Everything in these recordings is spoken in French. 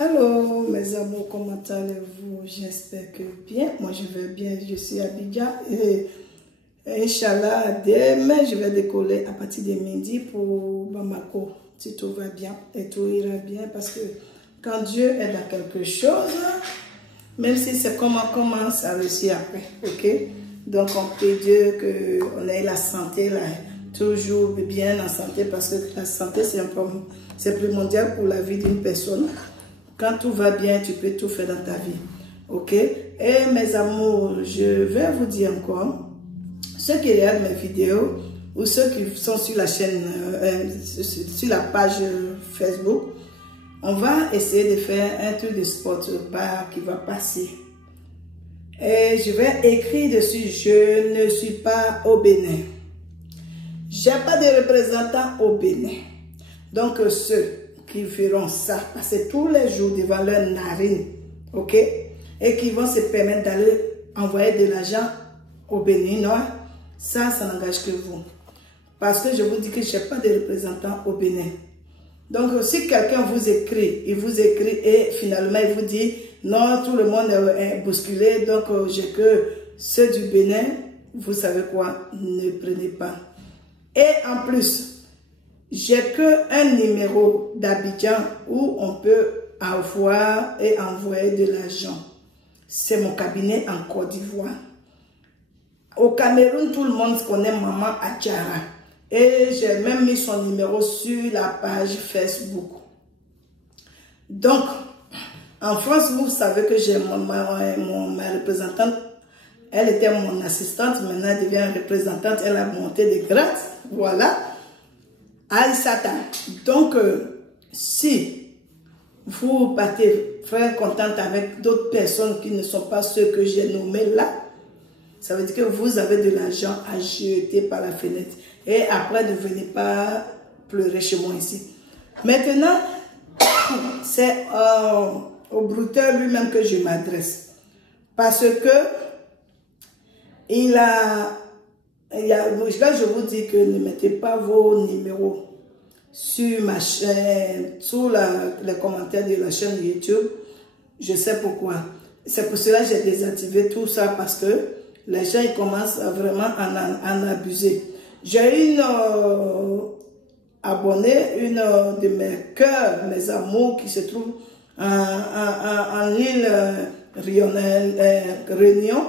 Allô mes amours, comment allez-vous? J'espère que bien. Moi je vais bien, je suis à Abidjan et Inch'Allah, demain je vais décoller à partir de midi pour Bamako. Si tout va bien et tout ira bien, parce que quand Dieu est dans quelque chose, même si c'est comment on commence, ça réussit après. Ok? Donc on prie Dieu qu'on ait la santé là, toujours bien en santé, parce que la santé c'est primordial pour la vie d'une personne. Quand tout va bien, tu peux tout faire dans ta vie. Ok? Et mes amours, je vais vous dire encore, ceux qui regardent mes vidéos ou ceux qui sont sur la chaîne, sur la page Facebook, on va essayer de faire un truc de sport bar qui va passer. Et je vais écrire dessus, je ne suis pas au Bénin. J'ai pas de représentant au Bénin. Donc ceux qui feront ça, passer tous les jours devant leur narine, ok, et qui vont se permettre d'aller envoyer de l'argent au Bénin, ça n'engage que vous. Parce que je vous dis que je n'ai pas de représentant au Bénin. Donc, si quelqu'un vous écrit, il vous écrit et finalement il vous dit, non, tout le monde est bousculé, donc j'ai que ceux du Bénin, vous savez quoi, ne prenez pas. Et en plus, j'ai qu'un numéro d'Abidjan où on peut avoir et envoyer de l'argent. C'est mon cabinet en Côte d'Ivoire. Au Cameroun, tout le monde connaît Maman Adjara. Et j'ai même mis son numéro sur la page Facebook. Donc, en France, vous savez que j'ai ma représentante. Elle était mon assistante, maintenant elle devient représentante. Elle a monté des grades. Voilà. Aïsata. Donc, si vous partez faire contente avec d'autres personnes qui ne sont pas ceux que j'ai nommés là, ça veut dire que vous avez de l'argent à jeter par la fenêtre. Et après, ne venez pas pleurer chez moi ici. Maintenant, c'est au brouteur lui-même que je m'adresse. Parce que là, je vous dis que ne mettez pas vos numéros sur ma chaîne, sous les commentaires de la chaîne YouTube. Je sais pourquoi. C'est pour cela que j'ai désactivé tout ça, parce que les gens ils commencent vraiment à en abuser. J'ai une abonnée, une de mes cœurs, mes amours, qui se trouve en l'île Réunion,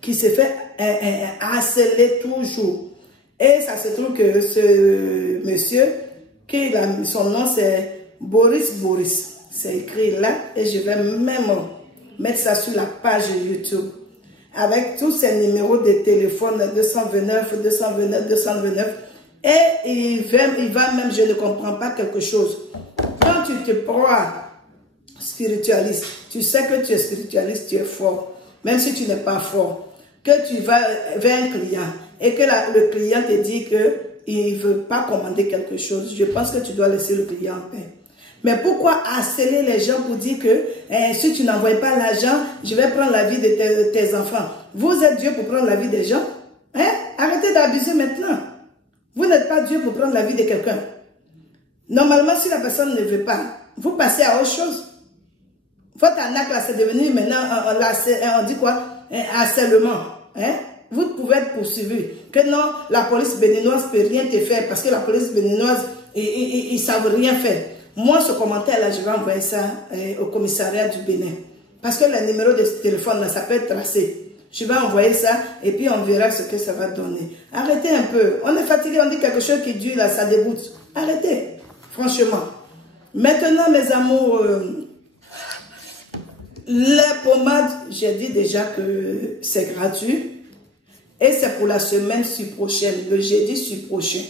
qui se fait harceler toujours. Et ça se trouve que ce monsieur, son nom c'est Boris. C'est écrit là, et je vais même mettre ça sur la page YouTube. Avec tous ces numéros de téléphone, 229, 229, 229. Et il va même, je ne comprends pas quelque chose. Quand tu te crois spiritualiste, tu sais que tu es spiritualiste, tu es fort. Même si tu n'es pas fort. Que tu vas vers un client et que le client te dit qu'il ne veut pas commander quelque chose. Je pense que tu dois laisser le client en paix. Mais pourquoi harceler les gens pour dire que si tu n'envoies pas l'argent, je vais prendre la vie de tes enfants? Vous êtes Dieu pour prendre la vie des gens? Hein? Arrêtez d'abuser maintenant. Vous n'êtes pas Dieu pour prendre la vie de quelqu'un. Normalement, si la personne ne veut pas, vous passez à autre chose. Votre arnaque là, c'est devenu maintenant, on dit quoi? Un harcèlement. Hein? Vous pouvez être poursuivi. Que non, la police béninoise ne peut rien te faire, parce que la police béninoise, ils ne savent rien faire. Moi, ce commentaire-là, je vais envoyer ça au commissariat du Bénin. Parce que le numéro de téléphone, là, ça peut être tracé. Je vais envoyer ça et puis on verra ce que ça va donner. Arrêtez un peu. On est fatigué, on dit quelque chose qui dure, là, ça dégoûte. Arrêtez, franchement. Maintenant, mes amours, les pommades, j'ai dit déjà que c'est gratuit. Et c'est pour la semaine prochaine, le jeudi prochain.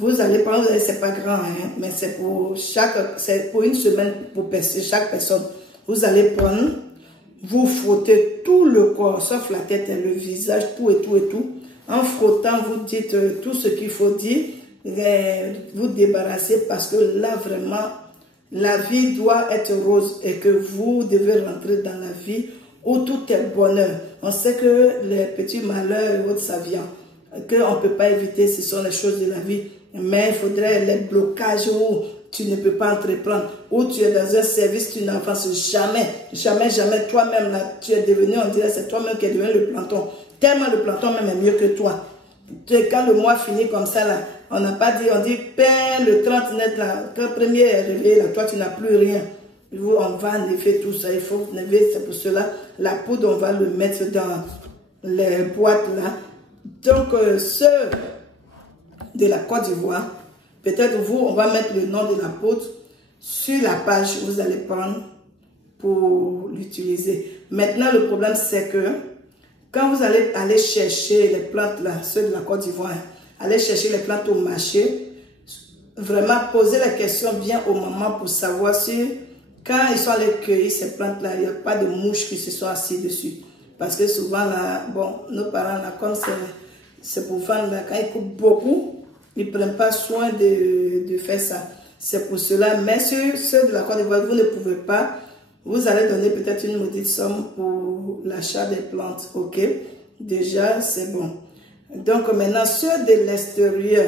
Vous allez prendre, c'est pas grand, hein, mais c'est pour une semaine pour chaque personne. Vous allez prendre, vous frottez tout le corps, sauf la tête et le visage, tout et tout et tout. En frottant, vous dites tout ce qu'il faut dire, vous débarrassez, parce que là vraiment, la vie doit être rose et que vous devez rentrer dans la vie où tout est bonheur. On sait que les petits malheurs et autres, ça vient. Qu'on ne peut pas éviter, ce sont les choses de la vie. Mais il faudrait les blocages où tu ne peux pas entreprendre, ou tu es dans un service, tu n'avances jamais, jamais, jamais. Toi-même, là, tu es devenu, on dirait, c'est toi-même qui es devenu le planton. Tellement le planton même est mieux que toi. Quand le mois finit comme ça, là, on n'a pas dit, on dit, peine le 30 net, là, quand le premier est réveillé, là, toi, tu n'as plus rien. On va enlever tout ça, il faut enlever, c'est pour cela, la poudre, on va le mettre dans les boîtes, là. Donc, ceux de la Côte d'Ivoire, peut-être vous, on va mettre le nom de la poudre sur la page, vous allez prendre pour l'utiliser. Maintenant, le problème, c'est que quand vous allez aller chercher les plantes là, ceux de la Côte d'Ivoire, allez chercher les plantes au marché, vraiment poser la question bien aux mamans pour savoir si, quand ils sont allés cueillir ces plantes là, il n'y a pas de mouches qui se sont assis dessus. Parce que souvent, là, bon, nos parents, là, comme c'est pour vendre, là, quand ils coupent beaucoup, ils ne prennent pas soin de faire ça. C'est pour cela, mais ceux de la Côte d'Ivoire, vous ne pouvez pas. Vous allez donner peut-être une maudite somme pour l'achat des plantes, ok? Déjà, c'est bon. Donc maintenant, ceux de l'extérieur,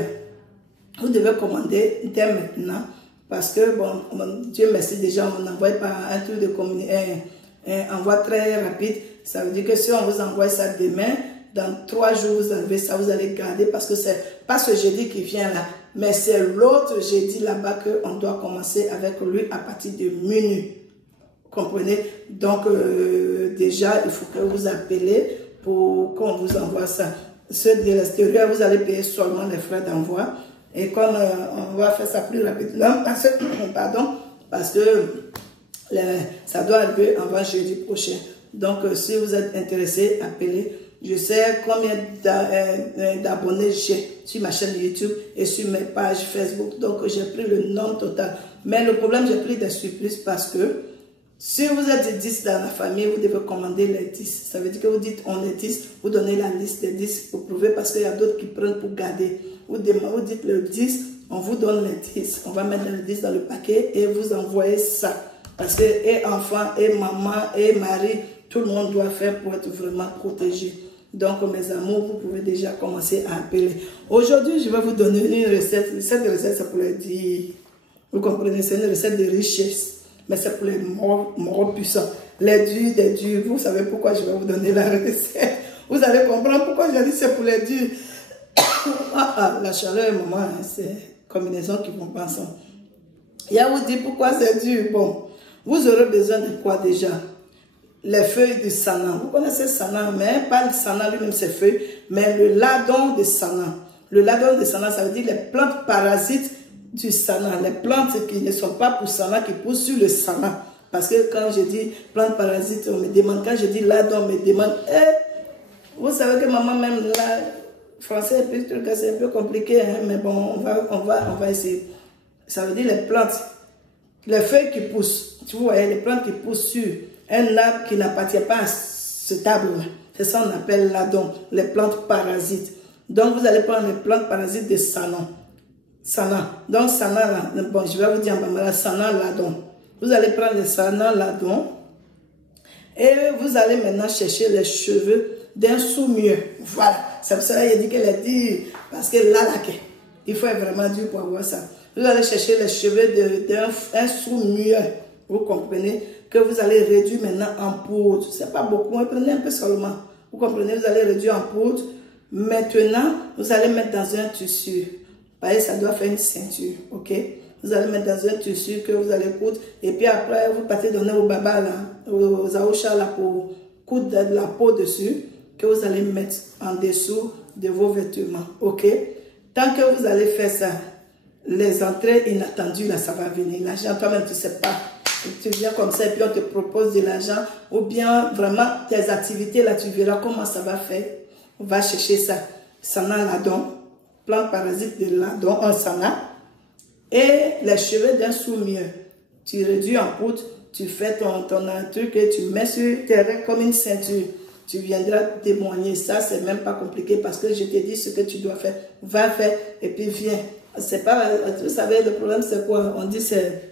vous devez commander dès maintenant, parce que, bon, Dieu merci, déjà, on envoie par un truc de communication, un envoi très rapide. Ça veut dire que si on vous envoie ça demain, dans 3 jours, vous avez ça, vous allez garder, parce que c'est pas ce jeudi qui vient là, mais c'est l'autre jeudi là-bas qu'on doit commencer avec lui à partir de minuit. Comprenez? Donc, déjà, il faut que vous appelez pour qu'on vous envoie ça. Ceux de l'extérieur, vous allez payer seulement les frais d'envoi. Et comme on va faire ça plus rapidement, parce que ça doit arriver avant jeudi prochain. Donc, si vous êtes intéressé, appelez. Je sais combien d'abonnés j'ai sur ma chaîne YouTube et sur mes pages Facebook. Donc, j'ai pris le nombre total. Mais le problème, j'ai pris des surprises parce que si vous êtes 10 dans la famille, vous devez commander les 10. Ça veut dire que vous dites on est 10, vous donnez la liste des 10 pour prouver parce qu'il y a d'autres qui prennent pour garder. Vous dites le 10, on vous donne les 10. On va mettre le 10 dans le paquet et vous envoyez ça. Parce que et enfant, et maman, et mari, tout le monde doit faire pour être vraiment protégé. Donc mes amours, vous pouvez déjà commencer à appeler. Aujourd'hui, je vais vous donner une recette. Cette recette, c'est pour les dire. Vous comprenez, c'est une recette de richesse. Mais c'est pour les morts puissants. Les durs, des durs. Vous savez pourquoi je vais vous donner la recette. Vous allez comprendre pourquoi j'ai dit c'est pour les durs. La chaleur et le moment, hein, c'est combinaison qui vont pas ensemble. Il y a vous dire pourquoi c'est dur. Bon, vous aurez besoin de quoi déjà? Les feuilles de sanan. Vous connaissez sanan, mais pas le sanan lui-même, ses feuilles, mais le ladon de sanan. Le ladon de sanan, ça veut dire les plantes parasites du sanan, les plantes qui ne sont pas pour sanan, qui poussent sur le sanan. Parce que quand je dis plantes parasites, on me demande, quand je dis ladon, on me demande, vous savez que maman même là, français, c'est un peu compliqué, hein, mais bon, on va essayer. Ça veut dire les plantes, les feuilles qui poussent, tu vois, les plantes qui poussent sur un arbre qui n'appartient pas à cet arbre-là. C'est ça qu'on appelle ladon, les plantes parasites. Donc vous allez prendre les plantes parasites de sanan. Donc, sana, là, bon, je vais vous dire en bambara, sana, ladon. Vous allez prendre le sana, ladon. Et vous allez maintenant chercher les cheveux d'un sous-mieux. Voilà. C'est pour ça qu'il dit qu'elle est dure. Parce que là, il faut être vraiment dur pour avoir ça. Vous allez chercher les cheveux d'un sous-mieux. Vous comprenez? Que vous allez réduire maintenant en poudre. C'est pas beaucoup, hein, prenez un peu seulement. Vous comprenez? Vous allez réduire en poudre. Maintenant, vous allez mettre dans un tissu. Pareil, ça doit faire une ceinture, ok? Vous allez mettre dans un tissu que vous allez coudre. Et puis après, vous partez donner au baba, là, aux aouchas, là, pour coudre de la peau dessus, que vous allez mettre en dessous de vos vêtements, ok? Tant que vous allez faire ça, les entrées inattendues, là, ça va venir. L'argent, toi-même, tu ne sais pas. Tu viens comme ça et puis on te propose de l'argent. Ou bien, vraiment, tes activités, là, tu verras comment ça va faire. On va chercher ça. Sana ladon. Plante parasite de ladon, un sana, et les cheveux d'un sous-mieux. Tu réduis en poudre, tu fais ton truc et tu mets sur tes règles comme une ceinture. Tu viendras témoigner. Ça, c'est même pas compliqué parce que je t'ai dit ce que tu dois faire. Va faire et puis viens. C'est pas, vous savez, le problème c'est quoi? On dit c'est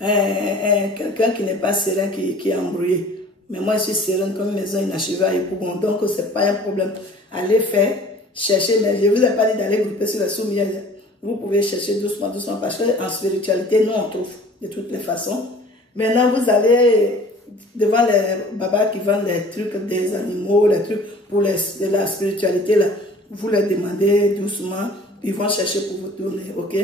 quelqu'un qui n'est pas serein qui est embrouillé. Mais moi, je suis sereine comme une maison inachevée à Yopougon. Donc, c'est pas un problème. Allez faire. Cherchez, mais je ne vous ai pas dit d'aller grouper sur les sous-miel. Vous pouvez chercher doucement, doucement, parce qu'en spiritualité, nous, on trouve de toutes les façons. Maintenant, vous allez devant les babas qui vendent les trucs des animaux, les trucs pour de la spiritualité, là. Vous leur demandez doucement, ils vont chercher pour vous donner, ok?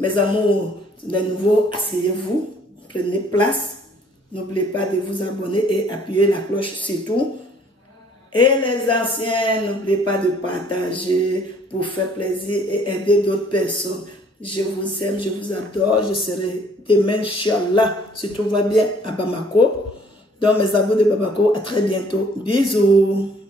Mes amours, de nouveau, asseyez-vous, prenez place. N'oubliez pas de vous abonner et appuyer la cloche surtout. Et les anciens, n'oubliez pas de partager pour faire plaisir et aider d'autres personnes. Je vous aime, je vous adore. Je serai demain, Inch'Allah, si tout va bien, à Bamako. Donc, mes amours de Bamako, à très bientôt. Bisous.